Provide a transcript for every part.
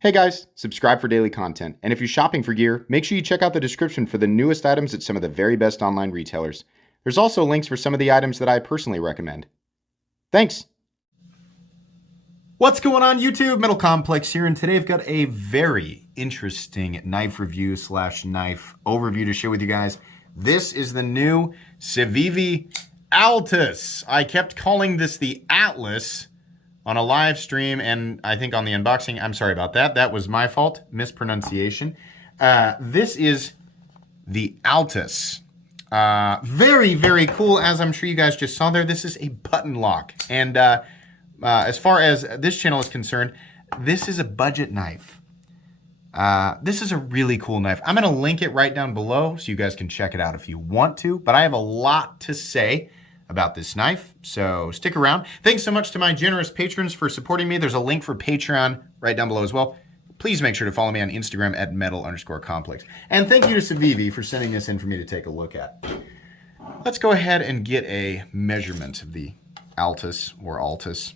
Hey guys, subscribe for daily content. And if you're shopping for gear, make sure you check out the description for the newest items at some of the very best online retailers. There's also links for some of the items that I personally recommend. Thanks! What's going on YouTube? Metal Complex here, and today I've got a very interesting knife review / knife overview to share with you guys. This is the new Civivi Altus. I kept calling this the Atlas on a live stream, and I think on the unboxing. I'm sorry about that. That was my fault. Mispronunciation. This is the Altus. Very, very cool. As I'm sure you guys just saw there, this is a button lock. And as far as this channel is concerned, this is a budget knife. This is a really cool knife. I'm going to link it right down below so you guys can check it out if you want to. But I have a lot to say about this knife, so stick around. Thanks so much to my generous patrons for supporting me. There's a link for Patreon right down below as well. Please make sure to follow me on Instagram at metal_complex. And thank you to Civivi for sending this in for me to take a look at. Let's go ahead and get a measurement of the Altus or Altus.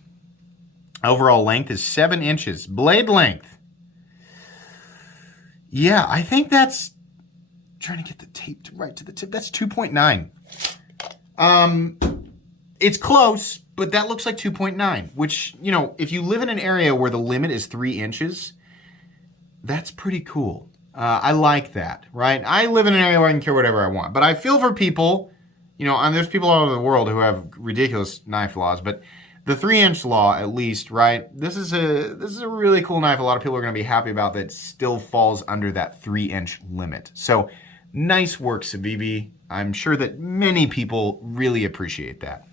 Overall length is 7 inches. Blade length. Yeah, I think that's, trying to get the tape right to the tip, that's 2.9. It's close, but that looks like 2.9, which, you know, if you live in an area where the limit is 3 inches, that's pretty cool. I like that, right? I live in an area where I can carry whatever I want, but I feel for people, you know, and there's people all over the world who have ridiculous knife laws, but the 3-inch law, at least, right? This is a really cool knife. A lot of people are going to be happy about that. Still falls under that 3-inch limit. So nice work, Civivi. I'm sure that many people really appreciate that.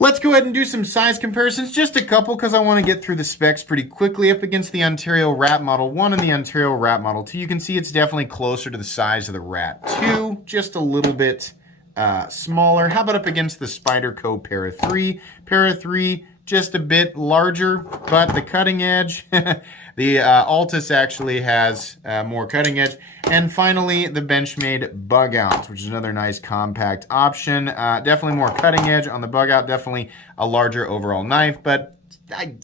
Let's go ahead and do some size comparisons, just a couple, because I want to get through the specs pretty quickly. Up against the Ontario Rat Model 1 and the Ontario Rat Model 2, you can see it's definitely closer to the size of the Rat 2, just a little bit smaller. How about up against the Spyderco Para 3? Para 3, just a bit larger, but the cutting edge, the Altus actually has more cutting edge. And finally, the Benchmade Bug Out, which is another nice compact option. Definitely more cutting edge on the Bug Out, definitely a larger overall knife, but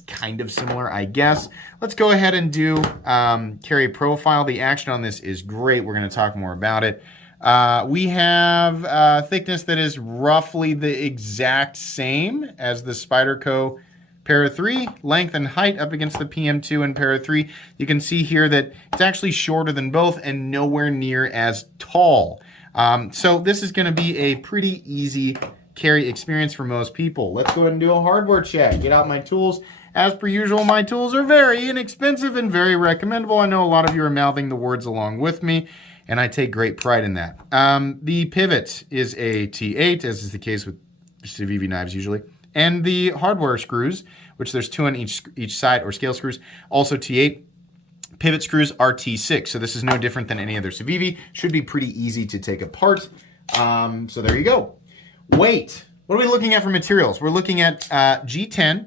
kind of similar, I guess. Let's go ahead and do carry profile. The action on this is great. We're going to talk more about it. We have thickness that is roughly the exact same as the Spyderco Para 3. Length and height up against the PM2 and Para 3. You can see here that it's actually shorter than both and nowhere near as tall. So this is going to be a pretty easy carry experience for most people. Let's go ahead and do a hardware check. Get out my tools. As per usual, my tools are very inexpensive and very recommendable. I know a lot of you are mouthing the words along with me, and I take great pride in that. The pivot is a T8, as is the case with Civivi knives usually. And the hardware screws, which there's 2 on each side, or scale screws, also T8. Pivot screws are T6, so this is no different than any other Civivi. Should be pretty easy to take apart. So there you go. Weight. What are we looking at for materials? We're looking at G10.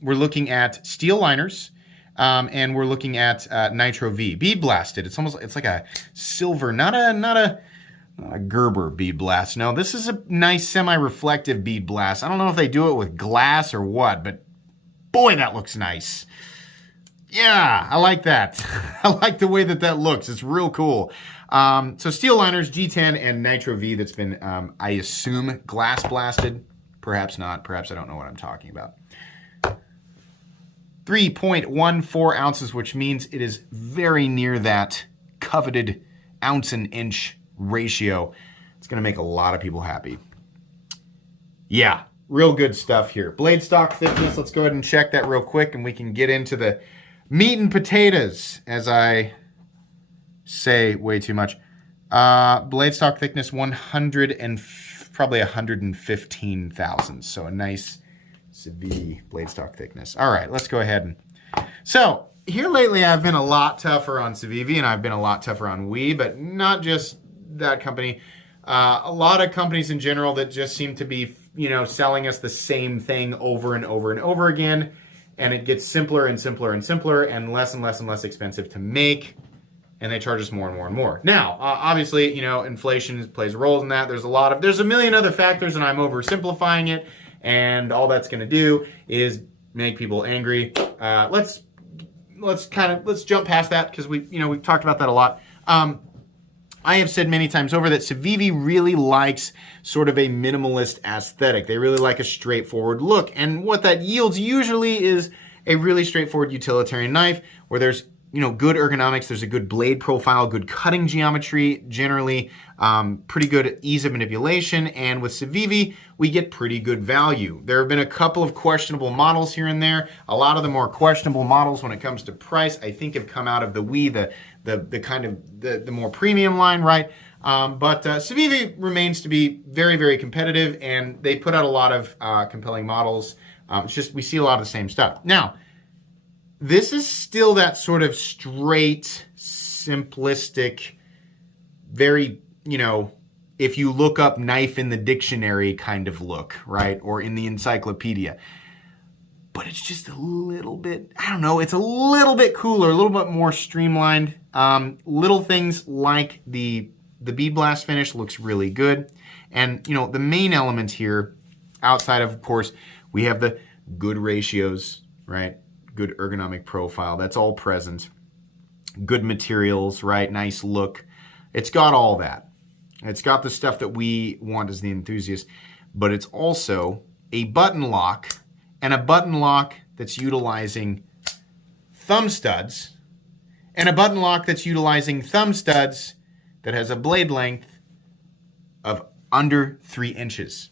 We're looking at steel liners. And we're looking at Nitro V, bead blasted. It's like a silver, not a Gerber bead blast. No, this is a nice semi-reflective bead blast. I don't know if they do it with glass or what, but boy, that looks nice. Yeah, I like that. I like the way that looks. It's real cool. So steel liners, G10 and Nitro V that's been, I assume, glass blasted. Perhaps not. Perhaps I don't know what I'm talking about. 3.14 ounces, which means it is very near that coveted ounce and inch ratio. It's going to make a lot of people happy. Yeah, real good stuff here. Blade stock thickness, let's go ahead and check that real quick, and we can get into the meat and potatoes, as I say way too much. Blade stock thickness, 100 and probably 115 thousandths, so a nice Civivi blade stock thickness. All right, let's go ahead and... So, here lately I've been a lot tougher on Civivi, and I've been a lot tougher on WE, but not just that company. A lot of companies in general that just seem to be, you know, selling us the same thing over and over and over again, and it gets simpler and simpler and simpler and less and less and less expensive to make, and they charge us more and more and more. Now, obviously, you know, inflation plays a role in that. There's a million other factors, and I'm oversimplifying it. And all that's going to do is make people angry. Let's let's jump past that because we've talked about that a lot. I have said many times over that Civivi really likes sort of a minimalist aesthetic. They really like a straightforward look. And what that yields usually is a really straightforward utilitarian knife where there's good ergonomics, there's a good blade profile, good cutting geometry, generally pretty good ease of manipulation. And with Civivi, we get pretty good value. There have been a couple of questionable models here and there. A lot of the more questionable models when it comes to price, I think have come out of the the kind of the more premium line, right? But Civivi remains to be very, very competitive, and they put out a lot of compelling models. It's just we see a lot of the same stuff. Now, this is still that sort of straight, simplistic, very, if you look up knife in the dictionary kind of look, right? Or in the encyclopedia. But it's just a little bit, I don't know, it's a little bit cooler, a little bit more streamlined. Little things like the bead blast finish looks really good. And, the main element here, outside of course, we have the good ratios, right? Good ergonomic profile. That's all present. Good materials, right? Nice look. It's got all that. It's got the stuff that we want as the enthusiast, but it's also a button lock, and a button lock that's utilizing thumb studs, and a button lock that's utilizing thumb studs that has a blade length of under 3 inches.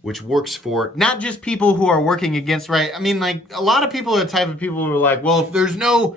Which works for not just people who are working against, right? I mean, like, a lot of people are the type of people who are like, well, if there's no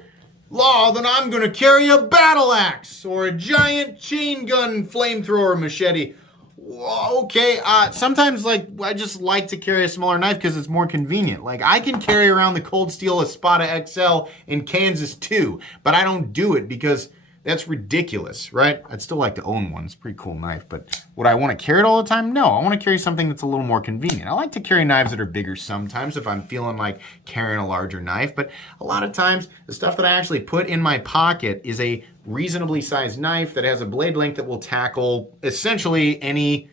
law, then I'm going to carry a battle axe or a giant chain gun flamethrower machete. Okay, sometimes, like, I just like to carry a smaller knife because it's more convenient. Like, I can carry around the Cold Steel Espada XL in Kansas too, but I don't do it because that's ridiculous, right? I'd still like to own one. It's a pretty cool knife, but would I want to carry it all the time? No, I want to carry something that's a little more convenient. I like to carry knives that are bigger sometimes if I'm feeling like carrying a larger knife, but a lot of times the stuff that I actually put in my pocket is a reasonably sized knife that has a blade length that will tackle essentially any,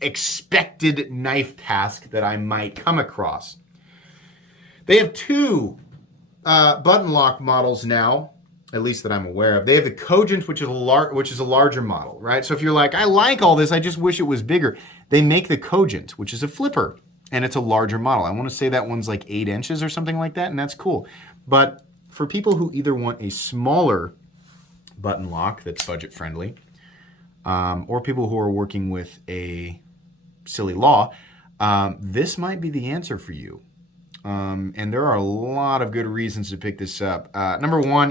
expected knife task that I might come across. They have 2 button lock models now, at least that I'm aware of. They have the Cogent, which is a larger model, right? So if you're like, I like all this, I just wish it was bigger. They make the Cogent, which is a flipper, and it's a larger model. I want to say that one's like 8 inches or something like that, and that's cool. But for people who either want a smaller button lock that's budget friendly, or people who are working with a silly law, this might be the answer for you. And there are a lot of good reasons to pick this up. Number one,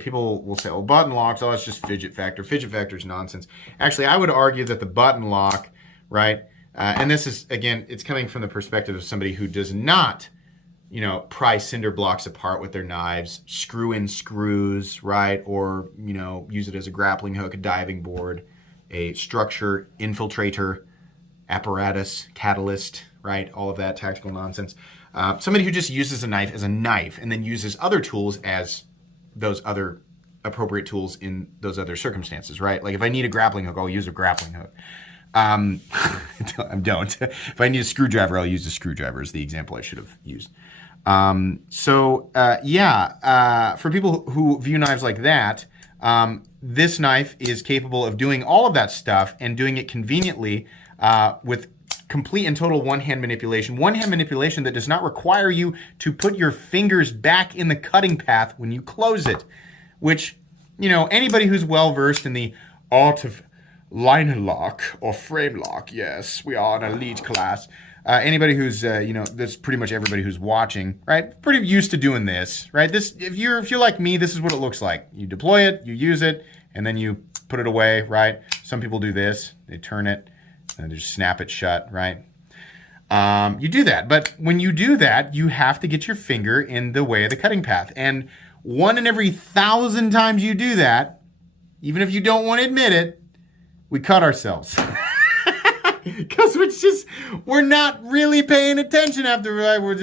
people will say, button locks, that's just fidget factor. Fidget factor is nonsense. Actually, I would argue that the button lock, right, and this is, again, it's coming from the perspective of somebody who does not, pry cinder blocks apart with their knives, screw in screws, right, or, use it as a grappling hook, a diving board, a structure, infiltrator, apparatus, catalyst, right, all of that tactical nonsense. Somebody who just uses a knife as a knife and then uses other tools as those other appropriate tools in those other circumstances, right? Like if I need a grappling hook, I'll use a grappling hook. I don't. If I need a screwdriver, I'll use a screwdriver is the example I should have used. For people who view knives like that, this knife is capable of doing all of that stuff and doing it conveniently with complete and total one-hand manipulation. One-hand manipulation that does not require you to put your fingers back in the cutting path when you close it, which, anybody who's well-versed in the art of line lock or frame lock, yes, we are an elite class. Anybody who's, that's pretty much everybody who's watching, right? Pretty used to doing this, right? This, if you're like me, this is what it looks like. You deploy it, you use it, and then you put it away, right? Some people do this. They turn it, and just snap it shut, right? You do that. But when you do that, you have to get your finger in the way of the cutting path. And 1 in every 1,000 times you do that, even if you don't want to admit it, we cut ourselves. Because we're not really paying attention after, right? We're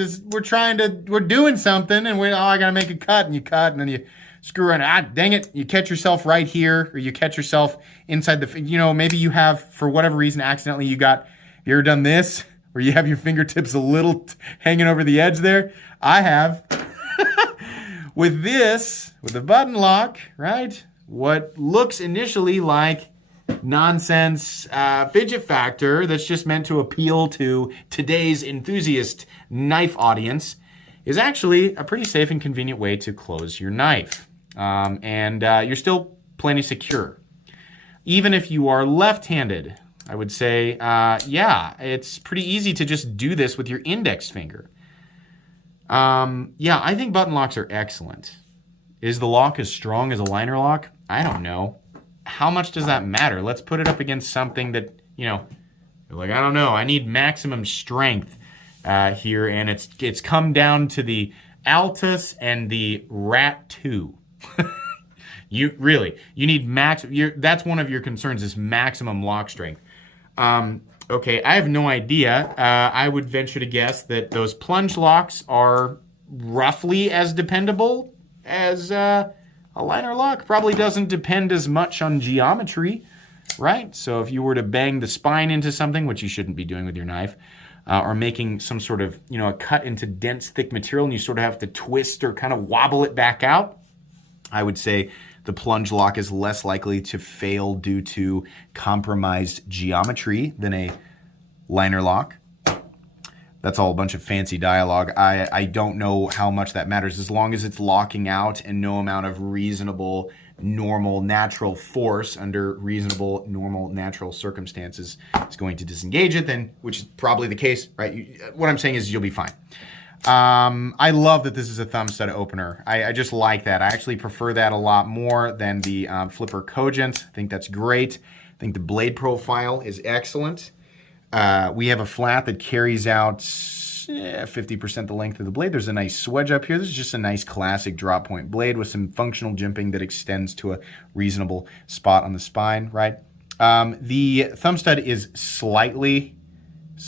doing something and I got to make a cut, and you cut, and then you screw around. Dang it. You catch yourself right here, or you catch yourself inside maybe you have, for whatever reason, accidentally you ever done this, where you have your fingertips a little hanging over the edge there? I have. with the button lock, right? What looks initially like nonsense fidget factor that's just meant to appeal to today's enthusiast knife audience is actually a pretty safe and convenient way to close your knife. And you're still plenty secure. Even if you are left-handed, I would say, yeah, it's pretty easy to just do this with your index finger. Yeah, I think button locks are excellent. Is the lock as strong as a liner lock? I don't know. How much does that matter? Let's put it up against something that, you know, like, I don't know, I need maximum strength here, and it's come down to the Altus and the Rat 2. You need that's one of your concerns, is maximum lock strength. Okay, I have no idea. I would venture to guess that those plunge locks are roughly as dependable as a liner lock. Probably doesn't depend as much on geometry, right? So if you were to bang the spine into something, which you shouldn't be doing with your knife, or making some sort of, you know, a cut into dense, thick material, and you sort of have to twist or kind of wobble it back out, I would say the plunge lock is less likely to fail due to compromised geometry than a liner lock. That's all a bunch of fancy dialogue. I don't know how much that matters, as long as it's locking out and no amount of reasonable, normal, natural force under reasonable, normal, natural circumstances is going to disengage it, then, which is probably the case, right? What I'm saying is you'll be fine. I love that this is a thumb stud opener. I just like that. I actually prefer that a lot more than the Flipper Cogent. I think that's great. I think the blade profile is excellent. We have a flat that carries out 50% the length of the blade. There's a nice swedge up here. This is just a nice classic drop point blade with some functional jimping that extends to a reasonable spot on the spine, right? The thumb stud is slightly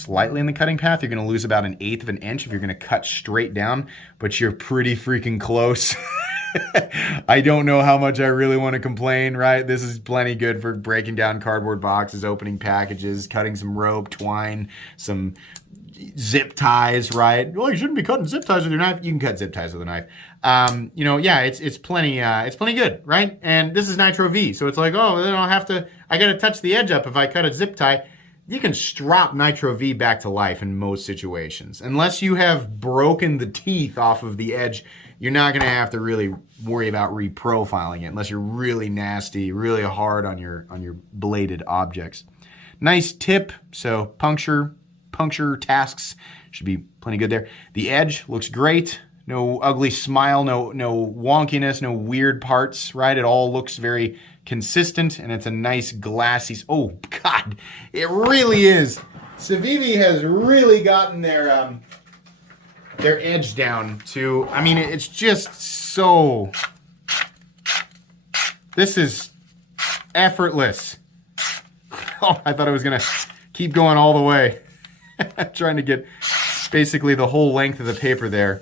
in the cutting path. You're going to lose about 1/8 of an inch if you're going to cut straight down, but you're pretty freaking close. I don't know how much I really want to complain, right? This is plenty good for breaking down cardboard boxes, opening packages, cutting some rope, twine, some zip ties, right? Well, you shouldn't be cutting zip ties with your knife. You can cut zip ties with a knife. You know, yeah, it's plenty good, right? And this is Nitro V, so it's like, oh, then I got to touch the edge up if I cut a zip tie. You can strap Nitro V back to life in most situations. Unless you have broken the teeth off of the edge, you're not going to have to really worry about reprofiling it unless you're really nasty, really hard on your bladed objects. Nice tip, so puncture tasks should be plenty good there. The edge looks great. No ugly smile, no wonkiness, no weird parts, right? It all looks very consistent, and it's a nice glassy. Oh God, it really is. Civivi has really gotten their edge down to. I mean, it's just so. This is effortless. Oh, I thought I was gonna keep going all the way, trying to get basically the whole length of the paper there.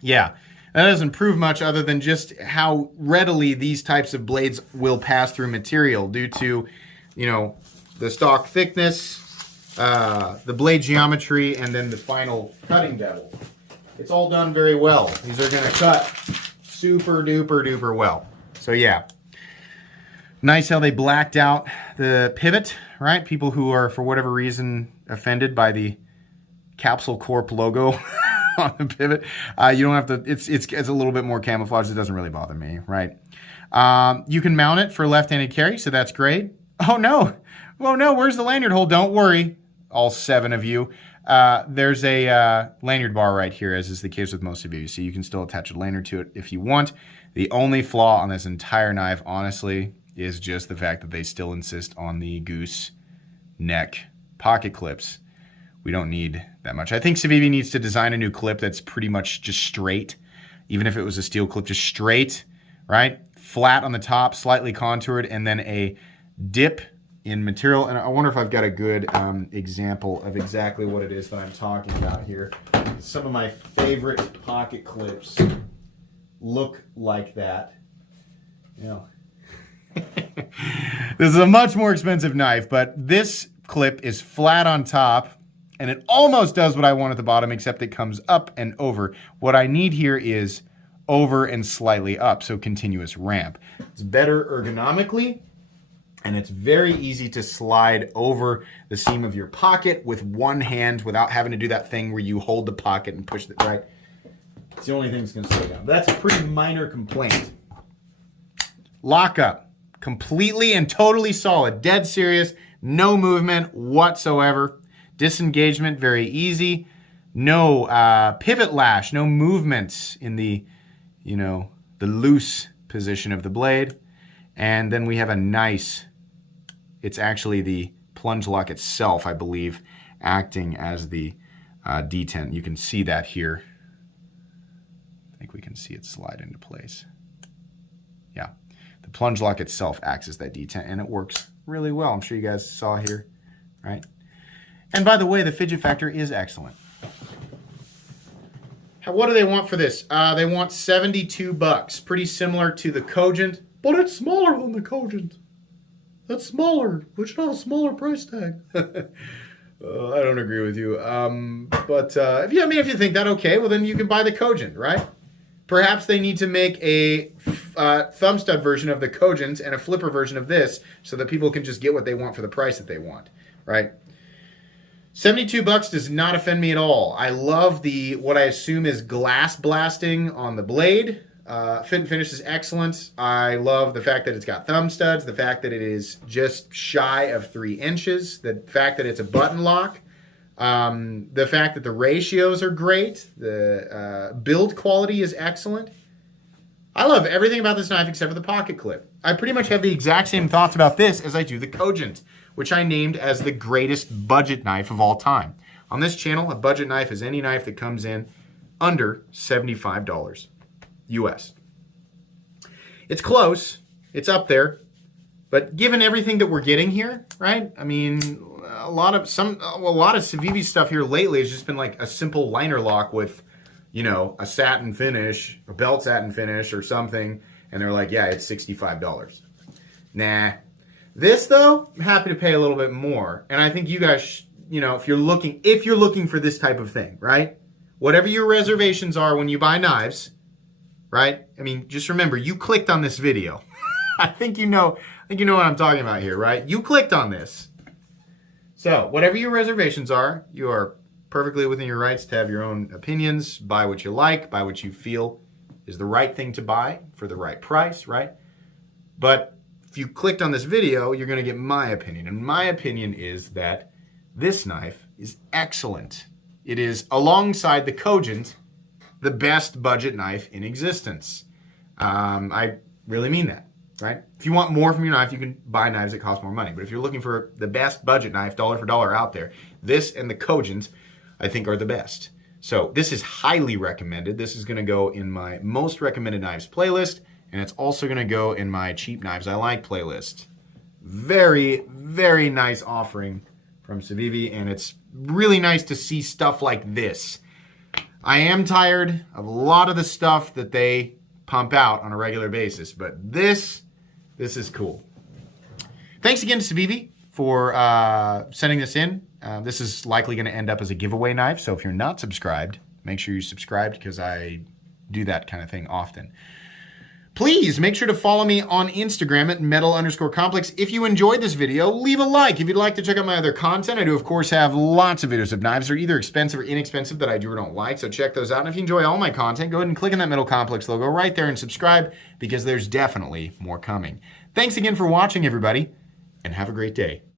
Yeah. That doesn't prove much other than just how readily these types of blades will pass through material due to, you know, the stock thickness, the blade geometry, and then the final cutting bevel. It's all done very well. These are going to cut super duper duper well. So yeah, nice how they blacked out the pivot, right? People who are, for whatever reason, offended by the Capsule Corp logo on the pivot, you don't have to. It's a little bit more camouflage. It doesn't really bother me, right? You can mount it for left-handed carry, so that's great. Oh no, where's the lanyard hole? Don't worry, all 7 of you. There's a lanyard bar right here, as is the case with most of you. So you can still attach a lanyard to it if you want. The only flaw on this entire knife, honestly, is just the fact that they still insist on the goose neck pocket clips. We don't need that much. I think Civivi needs to design a new clip that's pretty much just straight, even if it was a steel clip, just straight, right? Flat on the top, slightly contoured, and then a dip in material. And I wonder if I've got a good example of exactly what it is that I'm talking about here. Some of my favorite pocket clips look like that. You know. This is a much more expensive knife, but this clip is flat on top, and it almost does what I want at the bottom, except it comes up and over. What I need here is over and slightly up, so continuous ramp. It's better ergonomically, and it's very easy to slide over the seam of your pocket with one hand without having to do that thing where you hold the pocket and push it, right? It's the only thing that's going to slow down. That's a pretty minor complaint. Lockup. Completely and totally solid. Dead serious. No movement whatsoever. Disengagement, very easy. No pivot lash. No movements in the, the loose position of the blade. And then we have a nice, it's actually the plunge lock itself, I believe, acting as the detent. You can see that here. I think we can see it slide into place. Yeah, the plunge lock itself acts as that detent, and it works really well. I'm sure you guys saw here, right? And by the way, the fidget factor is excellent. What do they want for this? They want $72, pretty similar to the Cogent, but it's smaller than the Cogent. That's smaller. We should have a smaller price tag. I don't agree with you. If you think that, okay, well then you can buy the Cogent, right? Perhaps they need to make a thumb stud version of the Cogent and a flipper version of this so that people can just get what they want for the price that they want, right? $72 does not offend me at all. I love the, what I assume is glass blasting on the blade. Fit and finish is excellent. I love the fact that it's got thumb studs, the fact that it is just shy of 3 inches, the fact that it's a button lock, the fact that the ratios are great, the build quality is excellent. I love everything about this knife except for the pocket clip. I pretty much have the exact same thoughts about this as I do the Cogent, which I named as the greatest budget knife of all time. On this channel, a budget knife is any knife that comes in under $75 US. It's close, it's up there, but given everything that we're getting here, right? I mean, a lot of Civivi stuff here lately has just been like a simple liner lock with, a satin finish, a belt satin finish or something, and they're like, yeah, it's $65. Nah. This though, I'm happy to pay a little bit more, and I think you guys, if you're looking for this type of thing, right? Whatever your reservations are when you buy knives, right? I mean, just remember, you clicked on this video. I think you know what I'm talking about here, right? You clicked on this. So, whatever your reservations are, you are perfectly within your rights to have your own opinions, buy what you like, buy what you feel is the right thing to buy for the right price, right? But if you clicked on this video, you're going to get my opinion. And my opinion is that this knife is excellent. It is, alongside the Cogent, the best budget knife in existence. I really mean that, right? If you want more from your knife, you can buy knives that cost more money. But if you're looking for the best budget knife, dollar for dollar out there, this and the Cogent, I think, are the best. So this is highly recommended. This is going to go in my most recommended knives playlist, and it's also going to go in my cheap knives I like playlist. Very, very nice offering from Civivi, and it's really nice to see stuff like this. I am tired of a lot of the stuff that they pump out on a regular basis, but this is cool. Thanks again to Civivi for sending this in. This is likely going to end up as a giveaway knife, so if you're not subscribed, make sure you subscribe because I do that kind of thing often. Please make sure to follow me on Instagram at metal_complex. If you enjoyed this video, leave a like. If you'd like to check out my other content, I do, of course, have lots of videos of knives that are either expensive or inexpensive that I do or don't like, so check those out. And if you enjoy all my content, go ahead and click on that Metal Complex logo right there and subscribe because there's definitely more coming. Thanks again for watching, everybody, and have a great day.